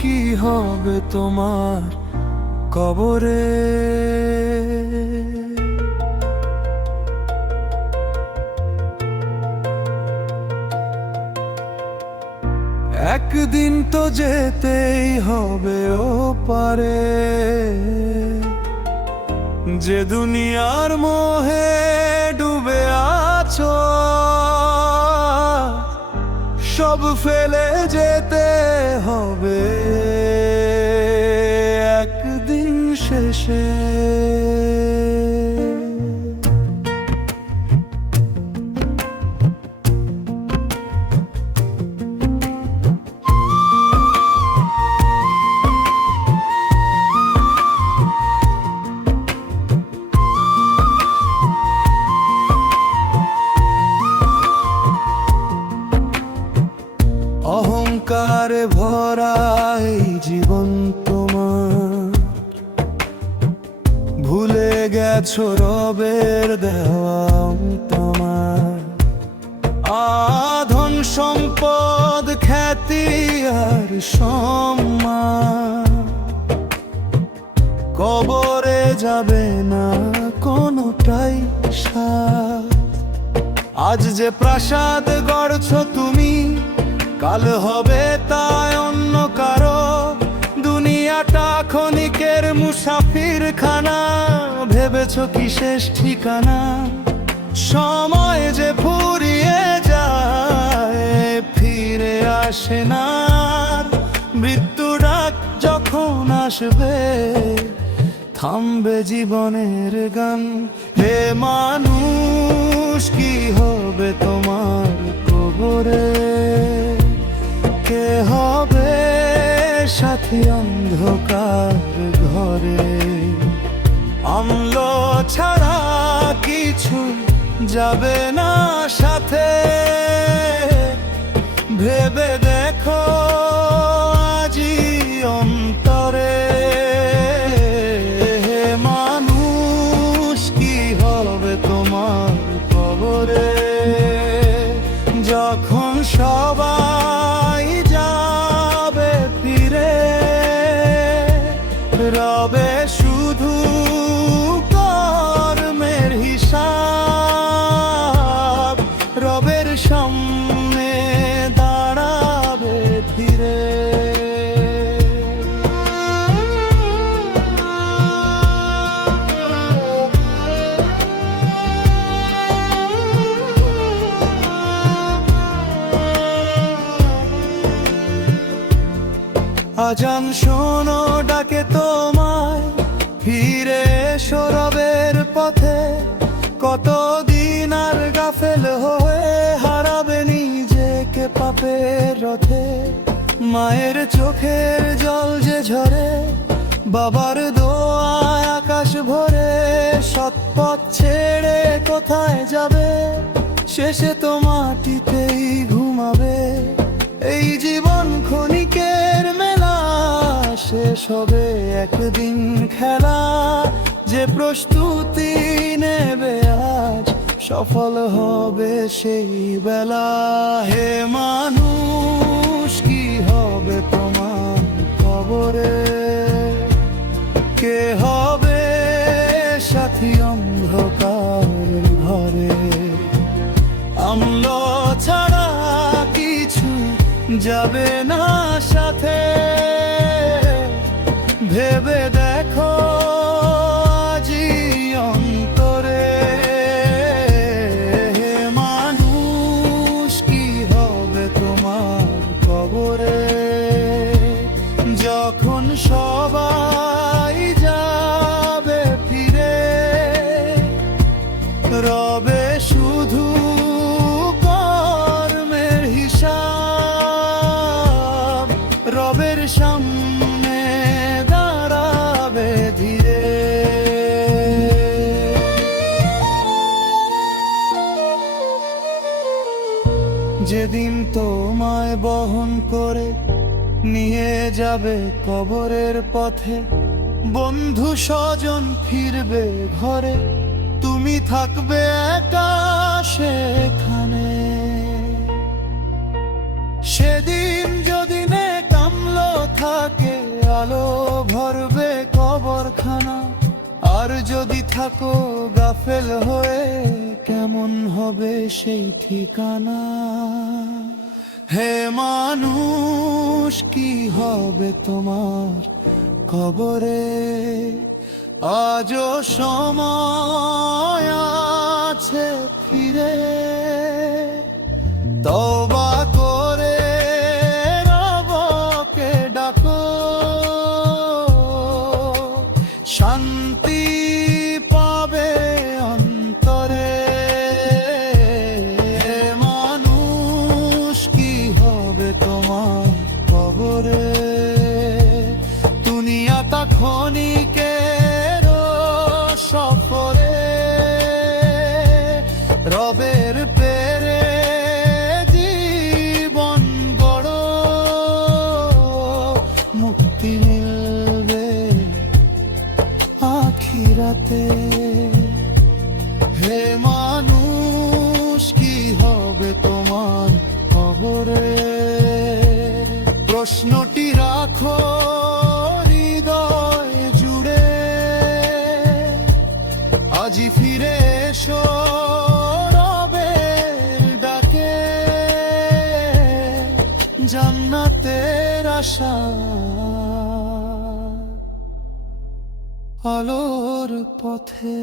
কি হবে তোমার কবরে। একদিন তো যেতেই হবে ও পারে, যে দুনিয়ার মোহে ডুবে আছো, সব ফেলে যেতে হবে একদিন শেষে। অহংকারে ভরা এই জীবন তোমার, ভুলে গেছো রবের দেওয়া তোমার। ধন সম্পদ খ্যাতি আর সম্মান কবরে যাবে না কোনোটাই সাথ। আজ যে প্রাসাদ গড়ছো তুমি, কাল হবে তাই অন্য কারো। দুনিয়াটা ক্ষণিকের মুসাফির খানা, ভেবেছো কি শেষ ঠিকানা। সময় যে ফুরিয়ে যায় ফিরে আসে না, মৃত্যু ডাক যখন আসবে থামবে জীবনের গান। হে মানুষ কি হবে তোমার কবরে, কে হবে সাথী অন্ধকার ঘরে। আমলো ছাড়া কিছু যাবে না সাথে, ভেবে দেখো আজি অন্তরে। হে মানুষ কি হবে তোমার কবরে, যখন সবাই যাবে ফিরে, রবে শুধু কর্মের হিসাব। রবের সামনে দাঁড়াবে ধীরে। আজান শোনো ডাকে তোমায়, ফিরে এসো রবের পথে। কতদিন আর গাফেল হয়ে হারাবে নিজেকে পাপের রথে। মায়ের চোখের জল যে ঝরে, বাবার দোয়ায় আকাশ ভরে। সৎপথ ছেড়ে কোথায় যাবে, শেষে তো মাটিতেই ঘুমাবে। এই জীবন ক্ষণিকের মেলা, শেষ হবে একদিন খেলা। যে প্রস্তুতি নেবে আজ, সফল হবে সেই বেলা। হে মানুষ কি হবে তোমার কবরে, কে হবে সাথী অন্ধকার ঘরে। আমলো ছাড়া কিছু যাবে না সাথে, ভেবে দেখো আজি অন্তরে। হে মানুষ কি হবে তোমার কবরে, যখন সবাই যাবে ফিরে, রবে শুধু কর্মের হিসাব। রবের সামনে দাঁড়াবে ধীরে। যেদিন তোমায় বহন করে নিয়ে যাবে কবরের পথে, বন্ধু স্বজন ফিরবে ঘরে, তুমি থাকবে একা সেখানে। সেদিন যদি নেক আমল থাকে আলো ভরবে কবরখানা। আর যদি থাকো গাফেল হয়ে, কেমন হবে সেই ঠিকানা? হে মানুষ, কি হবে তোমার কবরে? আজও সময় আছে ফিরে, তওবা করে রবকে ডাকো, শান্তি পাবে অন্তরে। হে মানুষ, কি হবে তোমার কবরে? দুনিয়াটা ক্ষণিকের সফরে, রবের পেরে জীবন গড়ো, মুক্তি মিলবে আখিরাতে। হে মানুষ, কি হবে তোমার কবরে? প্রশ্নটি রাখো হৃদয় জুড়ে, আজি ফিরে এসো রবের ডাকে, জান্নাতের আশা আলোর পথে।